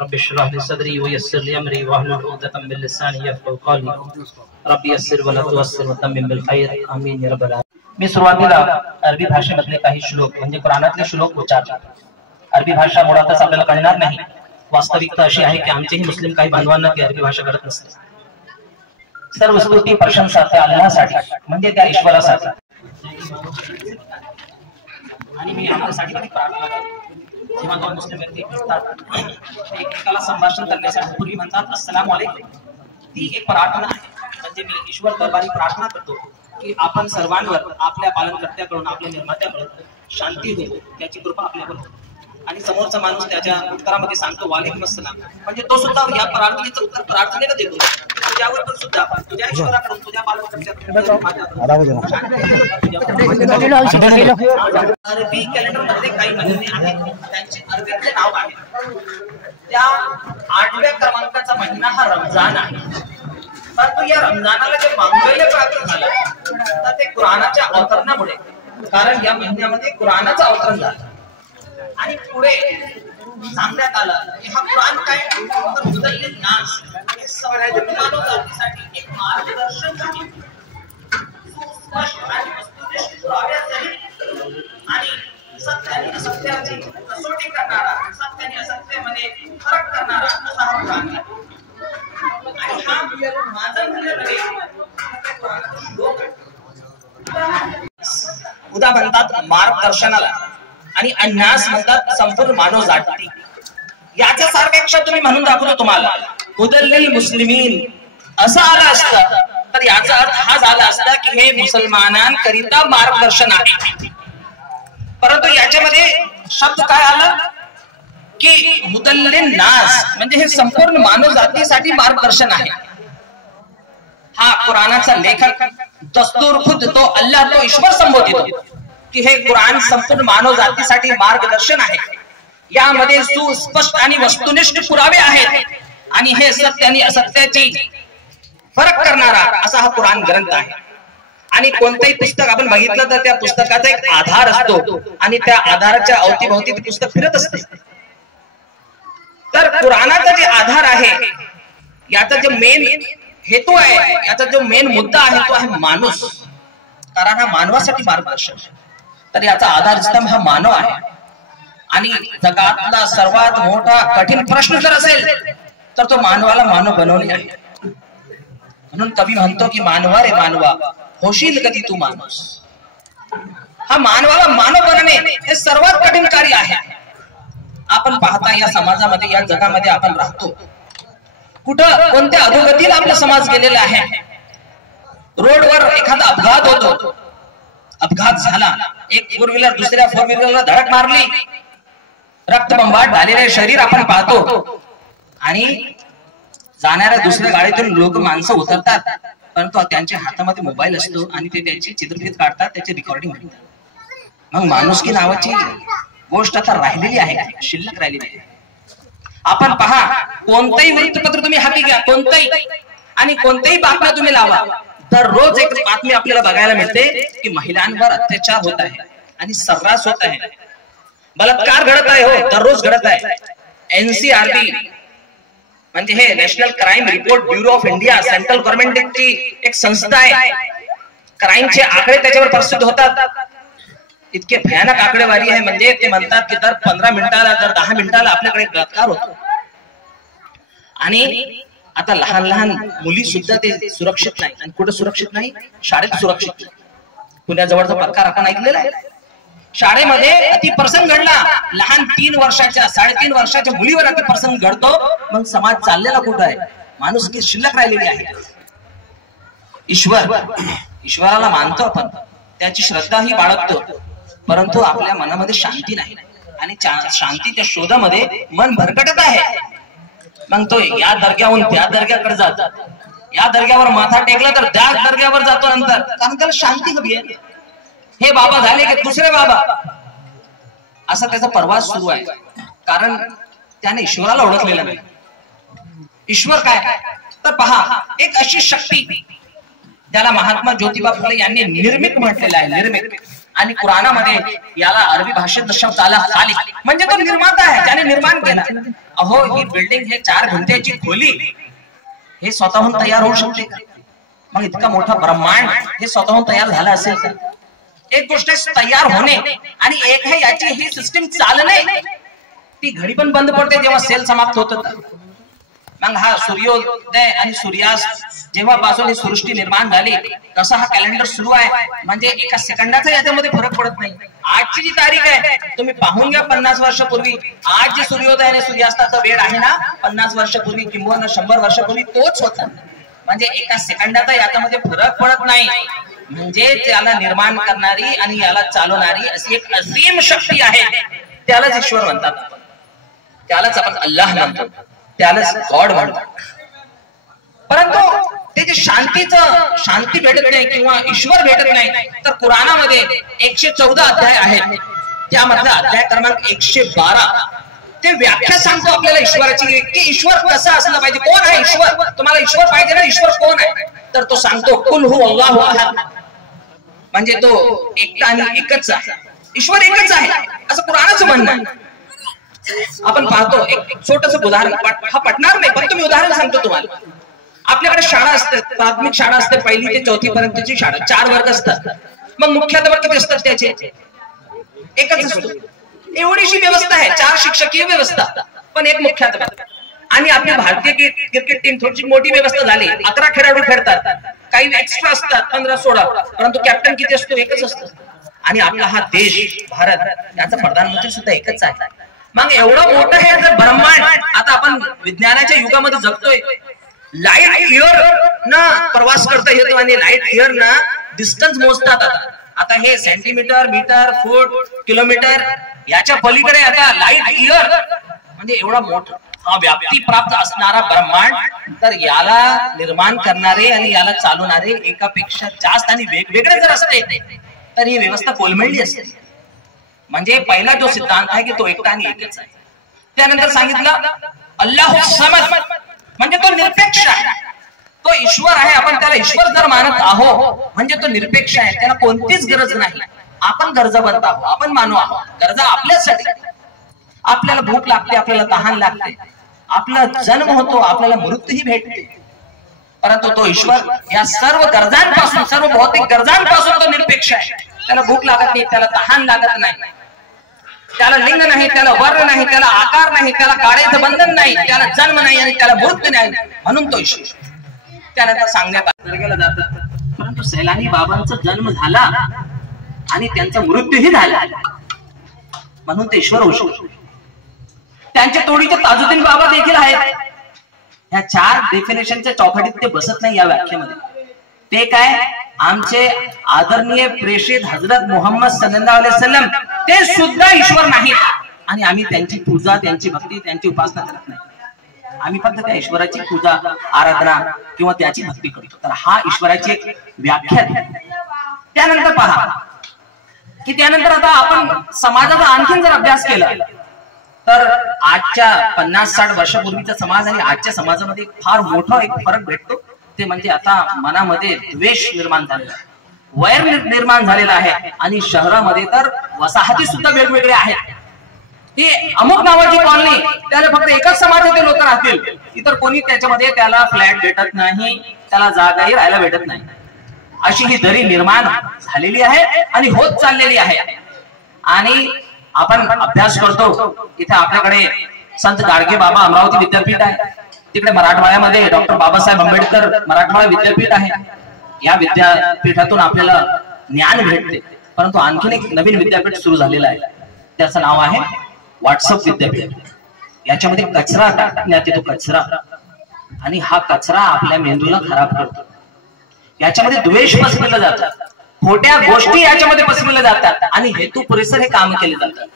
Rabbi इश्रह ली सदरी व यस्सिर ली अमरी वहलुल उक़दतम मिन लिसानी यफ़क़हू क़ौली रब्बि यस्सिर व ला तुअस्सिर व तम्मिम बिल खैर आमीन या रब्बल आलमीन। मी सुरुवातीला अरबी भाषेमधले काही श्लोक म्हणजे कुराणातले श्लोक उच्चारतो। अरबी भाषा मुळातच आपल्याला कळणार नाही। वास्तविकता अशी आहे की आमचेही मुस्लिम काही बांधवांना ती अरबी भाषा कळत नसते। सर्व स्तुती प्रशंसा त्या अल्लाहसाठी म्हणजे त्या ईश्वरासाठी। आणि मी आपल्यासाठी प्रार्थना करतो। जेव्हा दोन मुस्लिम व्यक्ती भेटतात एकमेकाला संभाषण करण्यासाठी पूर्वी म्हणतात अस्सलामु अलैकुम। ती एक प्रार्थना आहे। म्हणजे मी ईश्वर दरबारी प्रार्थना करतो की आपण सर्वांवर आपल्या पालनकर्त्याकडून आपल्या निर्मात्याकडून शांती हो, त्याची कृपा आपल्यावर हो। आणि समोरचा माणूस त्याच्या उत्तरामध्ये सांगतो वालेकुम अस्सलाम, म्हणजे तो सुद्धा या प्रार्थनेचं उत्तर प्रार्थनेला देतो। तुझ्यावर पण सुद्धा तुझ्या ईश्वराकडून तुझ्या पालनकर्त्याकडून अरबी कॅलेंडर मध्ये काही महिने आहेत त्यांचे अरबीतले नाव आहे। त्या 8व्या क्रमांकाचा महिना हा रमजान आहे। परंतु या रमजानाला जे मांगल्य प्राप्त झालं तर ते कुराणाच्या अवतरणामुळे, कारण या महिन्यामध्ये कुराणाचं अवतरण झालं आणि पुढे सांगण्यात आलं की हा कुराण काय तर मुदल्लिल नास हे संपूर्ण मानव जातीसाठी एक मार्गदर्शन आहे। सुस्पष्ट आणि वस्तुनिष्ठ पुराव्यासहित आणि सत्य आणि असत्याची कसोटी करणारा, सत्य आणि असत्यामध्ये फरक करणारा असा हा कुराण आहे। आणि हा माझा म्हणणं नव्हे, कुराणाचा श्लोक आहे। उदा म्हणतात मार्गदर्शनाला आणि अन्नास म्हणतात संपूर्ण मानव जाती। याच्या सारख्या तुम्ही म्हणून दाखवतो तुम्हाला हुदल्लिल मुस्लिमीन असं आलं असतं तर याचा अर्थ हा झाला असता की हे मुसलमानांकरिता मार्गदर्शन आहे। परंतु याच्यामध्ये शब्द काय आला की हुदल्लिल नास म्हणजे हे संपूर्ण मानव जातीसाठी मार्गदर्शन आहे। हा कुराणाचा लेखक दस्तूर खुद तो अल्लाह तो ईश्वर संबोधितो की हे कुराण संपूर्ण मानव जातीसाठी मार्गदर्शन आहे। यामध्ये सुस्पष्ट आणि वस्तुनिष्ठ पुरावे आहेत आणि हे सत्य आणि असत्याची फरक करणारा असा हा कुराण ग्रंथ आहे। आणि कोणतेही पुस्तक आपण बघितलं तर त्या पुस्तकाचा एक आधार असतो आणि त्या आधाराच्या अवतीभोवती ते पुस्तक फिरत असते। तर कुराणाचा जे आधार आहे, याचा जो मेन हेतू आहे, याचा जो मेन मुद्दा आहे तो आहे माणूस, कारण हा मानवासाठी मार्गदर्शन आहे। तर याचा आधारस्तंभ हा मानव आहे। आणि जगातला सर्वात मोठा कठीण प्रश्न जर असेल तर तो मानवाला मानव बनवणे आहे। म्हणून कवी म्हणतो की मानवा रे मानवा होशील कधी तू माणूस। हा मानवाला मानव बनणे हे सर्वात कठीण कार्य आहे। आपण पाहता या समाजामध्ये या जगामध्ये आपण राहतो, कुठं कोणत्या अधोगतीला आपला समाज गेलेला आहे। रोडवर एखादा अपघात होतो, अपघात झाला, एक फोर व्हीलर दुसऱ्या फोर व्हीलरला धडक मारली, रक्तबंबाळ झालेले शरीर आपण पाहतो आणि जाणाऱ्या दुसऱ्या गाडीतून लोक माणसं उतरतात, परंतु त्यांच्या हातामध्ये मोबाईल असतो आणि ते त्यांची चित्रफित काढतात, त्याची रेकॉर्डिंग करतात। मग माणुसकी नावाची गोष्ट आता राहिलेली आहे का? शिल्लक राहिलेली आहे। आपण पहा कोणतेही वृत्तपत्र तुम्ही हाती घ्या, कोणतेही आणि कोणतेही बातम्या तुम्ही लावा, दररोज एक बातमी आपल्याला बघायला मिळते की महिलांवर अत्याचार होत आहे आणि सर्रास होत आहे, बलात्कार घडत आहे, हो दररोज घडत आहे। एनसीआरबी म्हणजे हे national crime report bureau of India central गव्हर्नमेंटची एक संस्था आहे। क्राईमचे आकडे त्याच्यावर प्रसिद्ध होतात, इतके भयानक आकडेवारी आहे। म्हणजे ते म्हणतात की दर 15 मिनिटाला दर 10 मिनिटाला आपल्याकडे बलात्कार होतो। आणि आता लहान लहान मुली सुद्धा ते सुरक्षित नाही, आणि कुठे सुरक्षित नाही? शाळेत सुरक्षित। पुण्याजवळचा प्रकार आपण ऐकलेला आहे। शाळेमध्ये अतिप्रसंग घडला, लहान 3 वर्षाच्या 3.5 वर्षाच्या मुलीवर अतिप्रसंग घडतो, मग समाज चाललेला कुठं आहे? माणुसकी शिल्लक राहिलेली आहे। ईश्वराला मानतो आपण, त्याची श्रद्धाही बाळगतो, परंतु आपल्या मनामध्ये शांती नाही आणि शांतीच्या शोधामध्ये मन भरकटत आहे। मग तो या दर्ग्याहून त्या दर्ग्याकडे जातो, या दर्ग्यावर माथा टेकला तर त्या दर्ग्यावर जातो नंतर, कारण त्याला शांती हवी आहे। हे बाबा झाले की दुसरे बाबा, असा त्याचा प्रवास सुरू आहे, कारण त्याने ईश्वराला ओळखलेला नाही। ईश्वर काय तर पहा, एक अशी शक्ती ज्याला महात्मा ज्योतिबा फुले यांनी निर्मित म्हटलेलं आहे, निर्मित. आणि कुराणामध्ये याला अरबी भाषेत शब्द आला खालिक, म्हणजे तो निर्माता आहे, ज्याने निर्माण केला. अहो, ही बिल्डिंग, हे 4 घंट्याची खोली हे स्वतःहून तयार होऊ शकते का? मग इतका मोठा ब्रह्मांड हे स्वतःहून तयार झालं असेल का? एक गोष्ट तयार होणे आणि एक आहे याची ही सिस्टीम चालणे. ती घडी पण बंद पडते जेव्हा सेल समाप्त होत. मग हा सूर्योदय आणि सूर्यास्त जेव्हापासून ही सृष्टी निर्माण झाली तसा हा कॅलेंडर सुरू आहे. म्हणजे एका सेकंदाचा याच्यामध्ये फरक पडत नाही. आजची जी तारीख आहे तुम्ही पाहून घ्या, 50 वर्षापूर्वी आज जे सूर्योदय आणि सूर्यास्ताचा वेळ आहे ना, 50 वर्षापूर्वी किंवा 100 वर्षापूर्वी तोच होता. म्हणजे एका सेकंदाचा याच्यामध्ये फरक पडत नाही. म्हणजे त्याला निर्माण करणारी आणि याला चालवणारी अशी एक असीम शक्ती आहे. त्यालाच ईश्वर म्हणतात, त्यालाच आपण अल्लाह म्हणतो, त्यालाच गॉड म्हणतात. परंतु ते जे शांती भेटत नाही किंवा ईश्वर भेटत नाही, तर कुराणामध्ये 114 अध्याय आहेत. त्यामधला अध्याय क्रमांक 112 ते व्याख्या सांगतो आपल्याला ईश्वराची, की ईश्वर कसा असला पाहिजे, कोण आहे ईश्वर. तुम्हाला ईश्वर पाहिजे ना, ईश्वर कोण आहे? तर तो सांगतो कुल हु अल्लाहु अहद, म्हणजे तो एकटा आणि एकच आहे. ईश्वर एकच आहे असं कुराणाचं म्हणणं आहे. आपण पाहतो एक छोटस उदाहरण, हा पटणार नाही पण तुम्ही उदाहरण सांगतो तुम्हाला. आपल्याकडे शाळा असते, प्राथमिक शाळा असते, 1ली ते 4थी पर्यंतची शाळा, 4 वर्ग असतात. मग मुख्याध्यापक किती असतात त्याचे? एकच असतो. एवढीशी व्यवस्था आहे, 4 शिक्षकीय व्यवस्था पण एक मुख्याध्यापक. आणि आपली भारतीय क्रिकेट टीम थोडीशी मोठी व्यवस्था झाली, 11 खेळाडू खेळतात, काही एक्स्ट्रा असतात 15-16, परंतु कॅप्टन किती असतो? एकच असतो. आणि आपला हा देश भारत, याचा प्रधानमंत्री सुद्धा एकच आहे. मग एवढं मोठं हे जर ब्रह्मांड, आता आपण विज्ञानाच्या युगामध्ये जगतोय, लाईट इयर ना प्रवास करता येतो आणि लाईट इयर ना डिस्टन्स मोजतात. आता हे सेंटीमीटर, मीटर, फूट, किलोमीटर याच्या पलीकडे आता लाईट इयर, म्हणजे एवढा मोठा हा व्याप्ती प्राप्त असणारा ब्रह्मांड. तर याला निर्माण करणारे आणि याला चालवणारे एकापेक्षा जास्त आणि वेगवेगळे जर असते तर ही व्यवस्था कोलमडली असते. म्हणजे पहिला जो सिद्धांत आहे की तो एकटा आणि एकच आहे. त्यानंतर सांगितलं अल्लाहु समद, म्हणजे तो निरपेक्ष आहे, तो ईश्वर आहे. आपण त्याला ईश्वर जर मानत आहोत म्हणजे तो निरपेक्ष आहे, त्याला कोणतीच गरज नाही. आपण गरजावंत आहोत, आपण मानव आहोत. गरजा आपल्यासाठी, आपल्याला भूक लागते, आपल्याला तहान लागते, आपला जन्म होतो, आपल्याला मृत्यूही भेटते. परंतु तो ईश्वर या सर्व गरजांपासून, सर्व भौतिक गरजांपासून तो निरपेक्ष आहे. त्याला भूक लागत नाही, त्याला तहान लागत नाही, त्याला लिंग नाही, त्याला वर्ण नाही, त्याला आकार नाही, त्याला काळेचं बंधन नाही, त्याला जन्म नाही आणि त्याला मृत्यू नाही, म्हणून तो ईश्वर. त्यानंतर सांगण्यात गेलं जातं, परंतु सैलानी बाबांचा जन्म झाला आणि त्यांचा मृत्यूही झाला, म्हणून ते ईश्वर होऊ शकतो. त्यांच्या तोडीचे ताजुद्दीन बाबा देखील आहेत. ह्या 4 डेफिनेशनच्या चौकटीत ते बसत नाही या व्याख्येमध्ये. ते काय? आमचे आदरणीय प्रेषित हजरत मोहम्मद सल्लल्लाहु अलैहि वसल्लम ते सुद्धा ईश्वर नाहीत आणि आम्ही त्यांची पूजा, त्यांची भक्ती, त्यांची उपासना करत नाही. आम्ही फक्त त्या ईश्वराची पूजा, आराधना किंवा त्याची भक्ती करतो. तर हा ईश्वराची एक व्याख्या आहे. त्यानंतर पहा की त्यानंतर आता आपण समाजाचा आणखीन जर अभ्यास केला तर आजच्या 50-60 वर्षापूर्वीचा समाज आणि आजच्या समाजामध्ये फार मोठा एक फरक भेटतो. ते म्हणजे आता मनामध्ये द्वेष निर्माण झालेला आहे, वैर निर्माण झालेला आहे. आणि शहरामध्ये तर वसाहती सुद्धा वेगवेगळ्या आहेत. ही अमुक नावाची कॉलनी, त्याला फक्त एकच समाजाचे लोक राहतील, इतर कोणी त्याच्यामध्ये त्याला फ्लॅट भेटत नाही, त्याला जागाही राहायला भेटत नाही. अशी ही दरी निर्माण झालेली आहे आणि होत चाललेली आहे. आणि आपण अभ्यास करतो, इथे आपल्याकडे संत गाडगे बाबा अमरावती विद्यापीठ आहे, तिकडे मराठवाड्यामध्ये डॉक्टर बाबासाहेब आंबेडकर मराठवाडा विद्यापीठ आहे. या विद्यापीठातून आपल्याला ज्ञान भेटते. परंतु आणखीन एक नवीन विद्यापीठ सुरू झालेलं आहे, त्याचं नाव आहे व्हॉट्सअप विद्यापीठ. याच्यामध्ये कचरा टाकण्यात येतो, कचरा, आणि हा कचरा आपल्या मेंदूला खराब करतो. याच्यामध्ये द्वेष पसरवलं जातं, खोट्या गोष्टी याच्यामध्ये पसरवल्या जातात आणि हेतू पुरेसर हे काम केले जातात.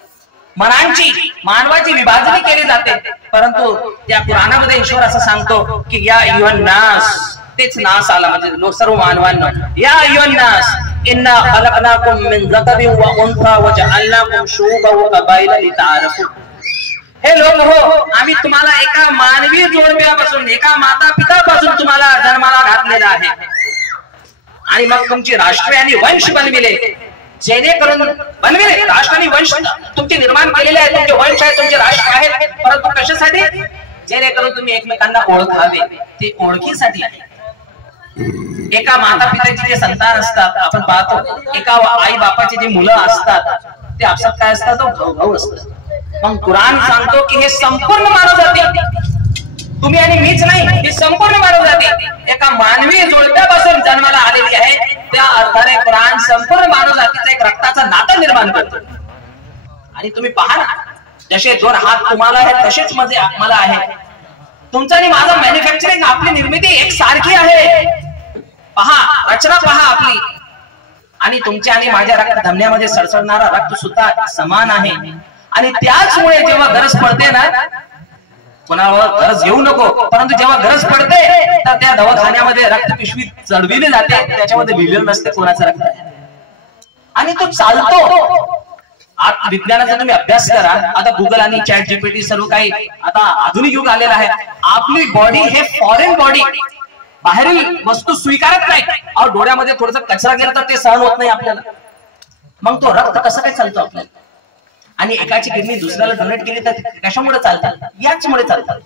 मनांची, मानवाची विभाजनी केली जाते. परंतु या पुराणामध्ये ईश्वर असं सांगतो की या अय्युहन नास, तेच नास आला म्हणजे सर्व मानवांना, या अय्युहन नास इन्ना खलकनाकुम मिन ज़करिन व उन्था व जअलनाकुम शुऊबन व क़बाइला लितआरफू. हे लोक हो, आम्ही तुम्हाला एका मानवी जोडप्यापासून, एका माता पितापासून तुम्हाला जन्माला आहे आणि मग तुमची राष्ट्र आणि वंश बनविले, जेणेकरून बनविले राष्ट्र आणि वंश तुमचे निर्माण केलेले आहे, तुमचे वंश आहे, तुमचे राष्ट्र आहेत, परंतु कशासाठी? जेणेकरून तुम्ही एकमेकांना ओळखावे, ते ओळखीसाठी आहे. एका माता पित्याची जे संतान असतात आपण पाहतो, एका आई बापाची जी मुलं असतात ते आपसात काय असतात? भाऊ भाऊ असतात. मग कुराण सांगतो की हे संपूर्ण मानव जाती, तुम्ही आणि मीच नाही, ही संपूर्ण मानव जाती एका मानवी जोडप्यापासून जन्माला आलेली आहे. त्या अर्थाने कुराण संपूर्ण मानव जातीचा एक रक्ताचं नातं निर्माण करतो. आणि तुम्ही पहा ना, जसे दोन हात तुम्हाला आहेत तसेच मला आहे. तुमचं आणि माझं मॅन्युफॅक्चरिंग, आपली निर्मिती एक सारखी आहे. पहा, रचना पहा आपली. आणि तुमच्या आणि माझ्या रक्त धमन्यामध्ये सळसळणारा रक्त सुद्धा समान आहे. आणि त्याचमुळे जेव्हा गरज पडते ना, कोणावर गरज येऊ नको, परंतु जेव्हा गरज पडते तर त्या दवाखान्यामध्ये रक्त पिशवी चढविली जाते, त्याच्यामध्ये लिहिलेलं नसते कोणाचं रक्त आहे आणि तो चालतो. विज्ञानाचा तुम्ही अभ्यास करा. आता गुगल आणि चॅट जीपीटी सर्व काही आता आधुनिक युग आलेला आहे. आपली बॉडी हे फॉरेन बॉडी, बाहेरील वस्तू स्वीकारत नाही. और डोळ्यामध्ये थोडस कचरा गेला तर ते सहन होत नाही आपल्याला. मग तो रक्त कसं काय चालतो आपल्याला? आणि एकाची किडनी दुसऱ्याला डोनेट केली तर कशामुळे चालतात? याचमुळे चालतात.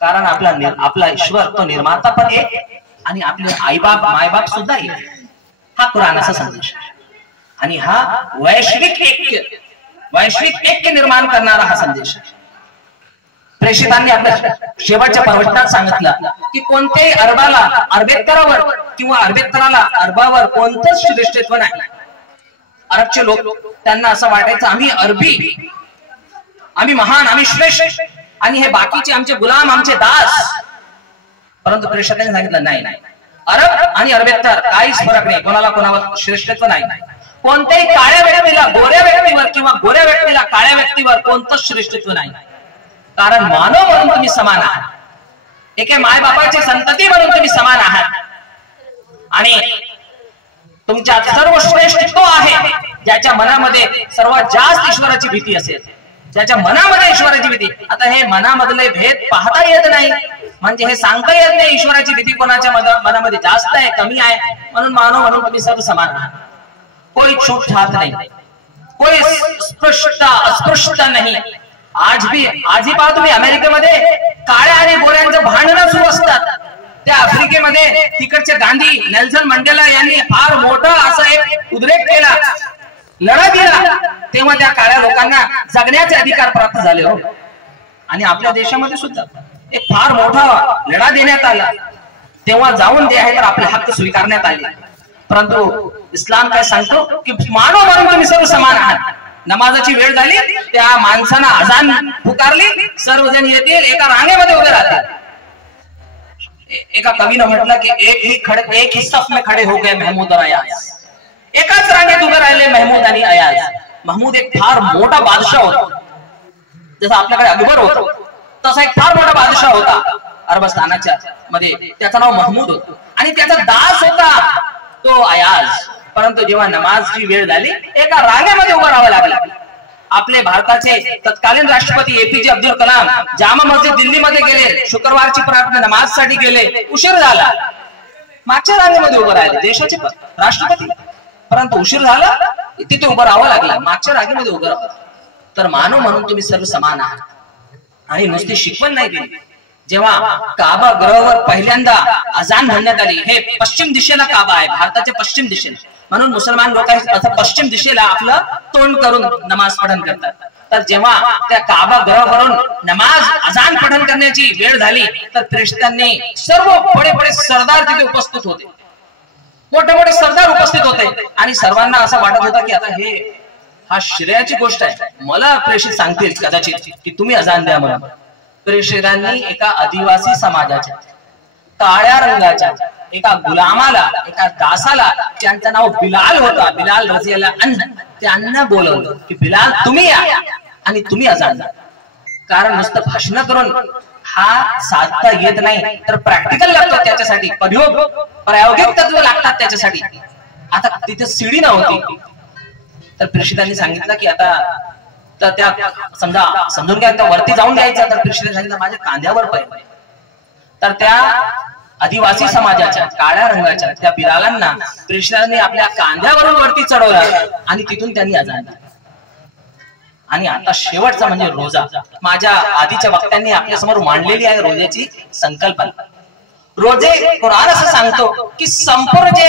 कारण आपला ईश्वर तो निर्माता पण एक आणि आपले आईबाप मायबाप सुद्धा एक. हा कुराणाचा संदेश आहे आणि हा वैश्विक ऐक्य निर्माण करणारा हा संदेश आहे. प्रेषितांनी आपल्या शेवटच्या प्रवचनात सांगितलं की कोणत्याही अरबेत्तरावर किंवा अरबेत्तराला अरबावर कोणतंच श्रेष्ठत्व नाही. अरबचे लोक, त्यांना असं वाटायचं आम्ही अरबी, आम्ही महान, आम्ही श्रेष्ठ आणि हे बाकीचे आमचे गुलाम, आमचे दास. परंतु प्रेषितांनी सांगितलं नाही, अरब आणि अरबेत्तर काहीच फरक नाही, कोणाला कोणावर श्रेष्ठत्व नाही. कोणत्याही काळ्या व्यक्तीला गोऱ्या व्यक्तीवर किंवा गोऱ्या व्यक्तीला काळ्या व्यक्तीवर कोणतंच श्रेष्ठत्व नाही. कारण मानव म्हणून तुम्ही समान आहात, एके मायबापाची संतती म्हणून तुम्ही समान आहात. आणि तुमच्यात सर्वश्रेष्ठ तो आहे ज्याच्या मनामध्ये सर्वात जास्त ईश्वराची भीती असेल, ज्याच्या मनामध्ये ईश्वराची भीती. आता हे मनामधले भेद पाहता येत नाही, म्हणजे हे सांगता येत नाही ईश्वराची भीती कोणाच्या मनामध्ये जास्त आहे कमी आहे. म्हणून मानव म्हणून तुम्ही सर्व समान आहात. कोई छूट छात नाही, कोई अस्पृश्यता नाही. आजही पहा तुम्ही अमेरिकेमध्ये काळ्या आणि गोऱ्यांचं भांडणं सुरू असतात. त्या आफ्रिकेमध्ये तिकडचे गांधी नेल्सन मंडेला यांनी फार मोठा असा एक उद्रेक केला, लढा दिला, तेव्हा त्या काळ्या लोकांना जगण्याचे अधिकार प्राप्त झाले. हो, आणि आपल्या देशामध्ये सुद्धा एक फार मोठा लढा देण्यात आला, तेव्हा जाऊन जे आहे तर आपले हक्क स्वीकारण्यात आले. परंतु इस्लाम काय सांगतो की मानव म्हणून तुम्ही सर्व समान आहात. नमाजाची वेळ झाली, त्या माणसानं अजान पुकारली, सर्वजण येतील, एका रांगेमध्ये उभे राहतील. एका कवीनं म्हटलं की एक ही सफ में खडे हो गए महमूद और अयाज. एकाच रांगेत उभे राहिले महमूद आणि अयाज. महमूद एक फार मोठा बादशाह होता, जसं आपल्याकडे अकबर होतो तसा एक फार मोठा बादशाह होता अरबस्तानाच्या मध्ये. त्याचं नाव महमूद होतं आणि त्याचा दास होता तो अयाज. परंतु जेव्हा नमाजची वेळ झाली, एका रांगेमध्ये उभं राहावं लागलं. आपले भारताचे तत्कालीन राष्ट्रपती एपीजे अब्दुल कलाम जामा मस्जिद दिल्लीमध्ये गेले, शुक्रवारची प्रार्थना नमाजसाठी गेले, उशीर झाला, मागच्या रांगेमध्ये उभं राहिले, देशाचे राष्ट्रपती. परंतु उशीर झाला, तिथे उभं राहावं लागलं, मागच्या रांगेमध्ये उभं राहावं. तर मानव म्हणून तुम्ही सर्व समान आहात. आणि नुसती शिकवण नाही दिली. जेव्हा काबा ग्रहावर पहिल्यांदा अजान म्हणण्यात आली, हे पश्चिम दिशेला काबा आहे, भारताच्या पश्चिम दिशेला, म्हणून मुसलमान लोक पश्चिम दिशेला आपलं तोंड करून नमाज पठण करतात. तर जेव्हा त्या काबा ग्रहावरून नमाज अजान पठण करण्याची वेळ झाली, तर प्रेषितांनी सर्व बडे बडे सरदार तिथे उपस्थित होते, मोठे मोठे सरदार उपस्थित होते. आणि सर्वांना असं वाटत होतं की आता हा श्रेयाची गोष्ट आहे, मला प्रेषित सांगतील कदाचित की तुम्ही अजान द्या म्हणून. प्रेषितांनी एका आदिवासी समाजाच्या काळ्या रंगाच्या एका गुलामाला, एका दासाला, ज्यांचं नाव बिलाल होता, बिलाल रझियल्लाहु अन्हु, त्यांना बोलवलं की बिलाल तुम्ही या आणि तुम्ही अजान द्या. कारण नुसतं भाषण करून हा साधता येत नाही, तर प्रॅक्टिकल लागतो त्याच्यासाठी, प्रायोगिक तत्व लागतात त्याच्यासाठी. आता तिथे सीडी नव्हती, तर प्रेषितांनी सांगितलं की आता तर त्या समजून घ्या, वरती जाऊन द्यायचं. तर प्रेषितांनी सांगितलं माझ्या कांद्यावर पाय. तर त्या आदिवासी समाजाच्या काळ्या रंगाच्या त्या बिरालांना कृष्णाने आपल्या कांद्यावरून वरती चढवलं आणि तिथून त्यांनी अजान दिला. आणि आता शेवटचा म्हणजे रोजा. माझ्या आधीच्या वक्त्यांनी आपल्या समोर मांडलेली आहे रोजेची संकल्पना. रोजे कुराण असं सांगतो की संपूर्ण जे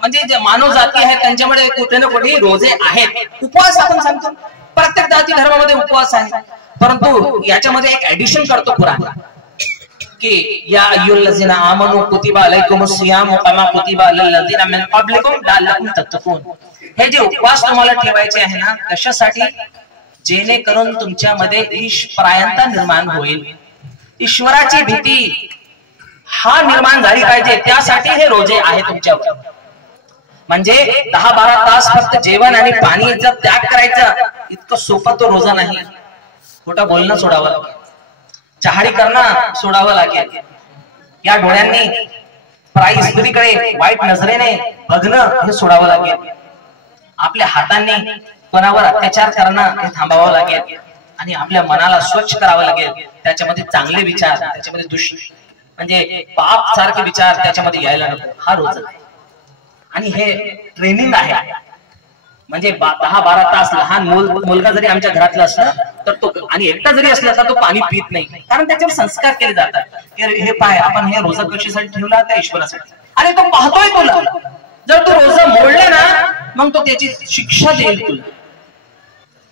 म्हणजे जे मानव जाती आहेत त्यांच्यामध्ये कुठे ना कुठे रोजे आहेत. उपवास आपण सांगतो प्रत्येक जाती धर्मामध्ये उपवास आहे, परंतु याच्यामध्ये एक ऍडिशन करतो कुराण की या अय्युहल्लज़ीना आमनू कुतिबा अलैकुमुस सियामु कमा कुतिबा अलल लज़ीना मिन क़ब्लिकुम लअल्लकुम तत्तक़ून. हे जे उपवास तुम्हाला ठेवायचे आहे ना, कशासाठी? जेणेकरून तुमच्यामध्ये ईशपरायणता निर्माण होईल, ईश्वराची भीती हा निर्माण झाली पाहिजे. त्यासाठी हे रोजे आहे तुमच्यावर. म्हणजे 10-12 तास फक्त जेवण आणि पाणीचा त्याग करायचा, इतकं सोपं तो रोजा नाही. खोटं बोलणं सोडावं लागेल, चहाडी करणं सोडावं लागेल, या डोळ्यांनी प्राईस स्त्रीकडे वाईट नजरेने बघणं हे सोडावं लागेल, आपल्या हातांनी कोणावर अत्याचार करणं हे थांबावं लागेल, आणि आपल्या मनाला स्वच्छ करावं लागेल. त्याच्यामध्ये चांगले विचार, त्याच्यामध्ये म्हणजे पाप सारखे विचार त्याच्यामध्ये यायला नको. हा रोजा आहे आणि हे ट्रेनिंग आहे. म्हणजे 10-12 तास लहान मुलगा जरी आमच्या घरातला असला तर तो, आणि एकटा जरी असला तर तो पाणी पित नाही, कारण त्याच्यावर संस्कार केले जातात. हे पाय आपण हे रोजा कशासाठी ठेवला? त्या ईश्वरासाठी. अरे तो पाहतोय तुला, जर तू रोजा मोडले ना मग तो त्याची शिक्षा देईल तुला.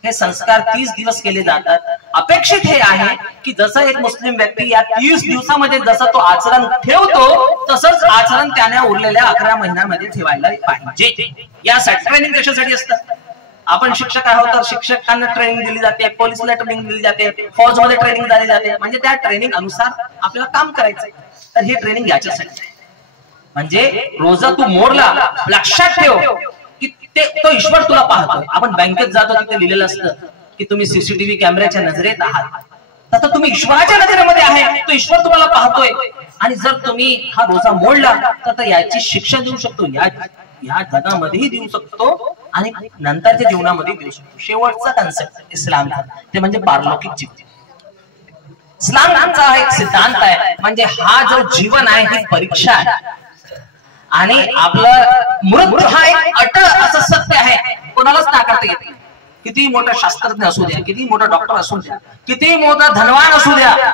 हे संस्कार 30 दिवस केले जातात. अपेक्षित हे आहे की जसं एक मुस्लिम व्यक्ती या 30 दिवसामध्ये जसं तो आचरण ठेवतो तसंच आचरण त्याने उरलेल्या 11 महिन्यांमध्ये ठेवायला पाहिजे. यासाठी ट्रेनिंग कशासाठी असतं? आपण शिक्षक आहोत तर शिक्षकांना ट्रेनिंग दिली जाते, पोलिसला ट्रेनिंग दिली जाते, फौजमध्ये ट्रेनिंग दिली जाते, म्हणजे त्या ट्रेनिंग अनुसार आपल्याला काम करायचंय. तर हे ट्रेनिंग याच्यासाठी आहे. म्हणजे रोजा तू मोडला, लक्षात ठेव की तो ईश्वर तुला पाहतोय. आपण बँकेत जातो तिथे लिहिलेलं असतं की तुम्ही सीसीटीव्ही कॅमेऱ्याच्या नजरेत आहात, तसं तुम्ही ईश्वराच्या नजरेमध्ये आहे. तो ईश्वर तुम्हाला पाहतोय. आणि जर तुम्ही हा रोजा मोडला तर याची शिक्षा देऊ शकतो, या जगामध्येही देऊ शकतो आणि नंतरच्या जीवनामध्ये देऊ शकतो. शेवटचा कन्सेप्ट इस्लाम ते म्हणजे पारलौकिक जीवन. इस्लामचा एक सिद्धांत आहे, म्हणजे हा जो जीवन आहे ही परीक्षा आहे आणि आपलं मृत्यू हा एक अटळ असं सत्य आहे, कोणालाच नाकारता येत नाही. किती मोठा शास्त्रज्ञ असू द्या, किती मोठा डॉक्टर असू द्या, किती मोठा धनवान असू द्या,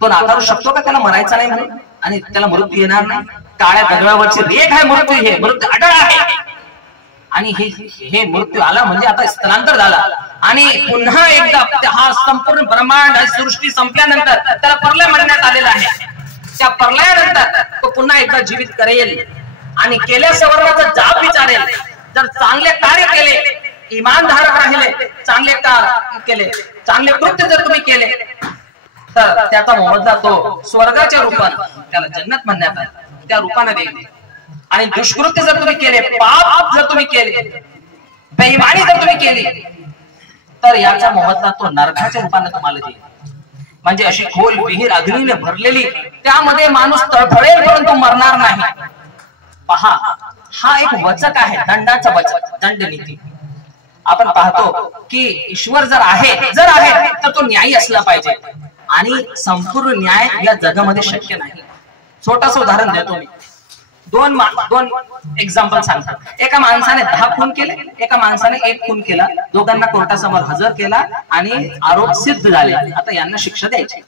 तो नाकारू शकतो का त्याला मरायचा नाही म्हणून आणि त्याला मृत्यू येणार नाही? काळ्या दगडावरची रेख आहे मृत्यू, हे मृत्यू अटळ आहे. आणि हे मृत्यू आला म्हणजे आता स्थलांतर झाला आणि पुन्हा एकदा हा संपूर्ण ब्रह्मांड सृष्टी संपल्यानंतर त्याला प्रलय म्हणण्यात आलेला आहे. त्या प्रलयानंतर तो पुन्हा एकदा जीवित करेल आणि केल्या सवर्णाचा जाब विचारेल. जर चांगले कार्य केले, इमानधारक राहिले, चांगले कार्य केले, चांगले कृत्य जर तुम्ही केले तर त्याचा मोबदला तो स्वर्गाच्या रूपाने, त्याला जन्नत म्हणण्यात आलं, त्या रूपाने देईल. आणि दुष्कृत्य जर तुम्ही केले, पाप जर तुम्ही केले, बेईमानी जर तुम्ही केली तर याचा मोबदला तो नरकाच्या रूपाने तुम्हाला देईल. म्हणजे अशी खोल विहीर अग्नीने भरलेली, त्यामध्ये माणूस तळफळेल परंतु मरणार नाही. पहा, हा एक वचक आहे, दंडाचा वचक, दंडनीती. आपण पाहतो की ईश्वर जर आहे तर तो न्यायी असला पाहिजे आणि संपूर्ण न्याय या जगामध्ये शक्य नाही. छोटस उदाहरण देतो मी. दोन एक्झाम्पल सांगतात. एका माणसाने 10 खून केले, एका माणसाने 1 खून केला. दोघांना कोर्टासमोर हजर केला आणि आरोप सिद्ध झाले. आता यांना शिक्षा द्यायची.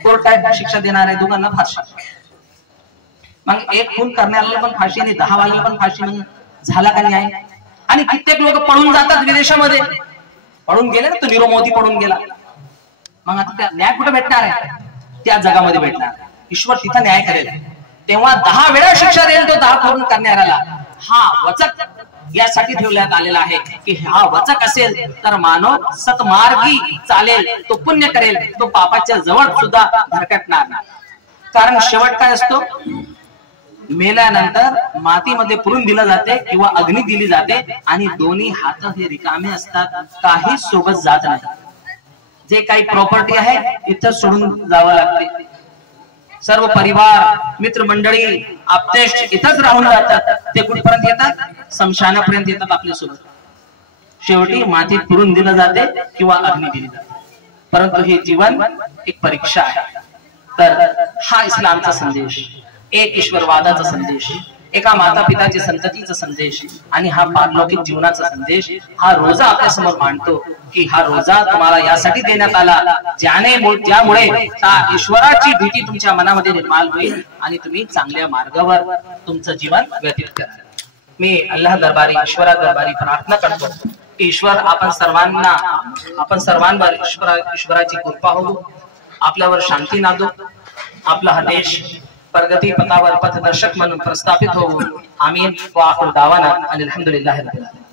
कोर्ट काय शिक्षा देणार आहे? दोघांना फाशी. मग 1 खून करण्याला पण फाशी आणि 10 वाल्याला पण फाशी. मग झाला का न्याय? आणि कित्येक लोक पळून जातात विदेशामध्ये. पळून गेले ना, तो नीरव मोदी पळून गेला. मग आता त्या न्याय कुठे भेटणार आहे? त्या जगामध्ये भेटणार. ईश्वर तिथं न्याय करेल, तेव्हा 10 वेळा शिक्षा देईल तो 10 खून करणाऱ्याला. हा वचक यासाठी ठेवण्यात आलेला आहे की हा वचक असेल तर मानव सतमार्गी चालेल, तो पुण्य करेल, तो पापाच्या जवळ सुद्धा भरकटणार नाही. कारण शेवट काय असतो? मेल्यानंतर मातीमध्ये पुरून दिलं जाते किंवा अग्नी दिली जाते आणि दोन्ही हात हे रिकामे असतात, काही सोबत जात नाही. जे काही प्रॉपर्टी आहे इथं सोडून जावं लागते. सर्व परिवार, मित्रमंडळी, आपतेष्ट इथंच राहून जातात. ते कुठपर्यंत येतात? स्मशानापर्यंत येतात आपल्यासोबत. शेवटी मातीत पुरून दिलं जाते किंवा अग्नी दिली जाते. परंतु हे जीवन एक परीक्षा आहे. तर हा इस्लामचा संदेश, एक ईश्वरवादाचा संदेश, एका माता पिताची संततीचा संदेश आणि हा पारलौकिक जीवनाचा संदेश हा रोजा आपल्या समोर मांडतो की हा रोजा तुम्हाला यासाठी देण्यात आला ज्यामुळे ईश्वराची भीती तुमच्या मनामध्ये निर्माण होईल आणि तुम्ही चांगल्या मार्गावर तुमचं जीवन व्यतीत कराल. मी अल्लाह दरबारी, ईश्वरा दरबारी प्रार्थना करतो की ईश्वर आपण सर्वांवर ईश्वराची कृपा हो, आपल्यावर शांती नांदो, आपला हा देश प्रगती पथावर पथदर्शक म्हणून प्रस्थापित होऊ. आमीन व आखिर दावाना अनिल हम्दुलिल्लाहि रब्बिल आलमीन.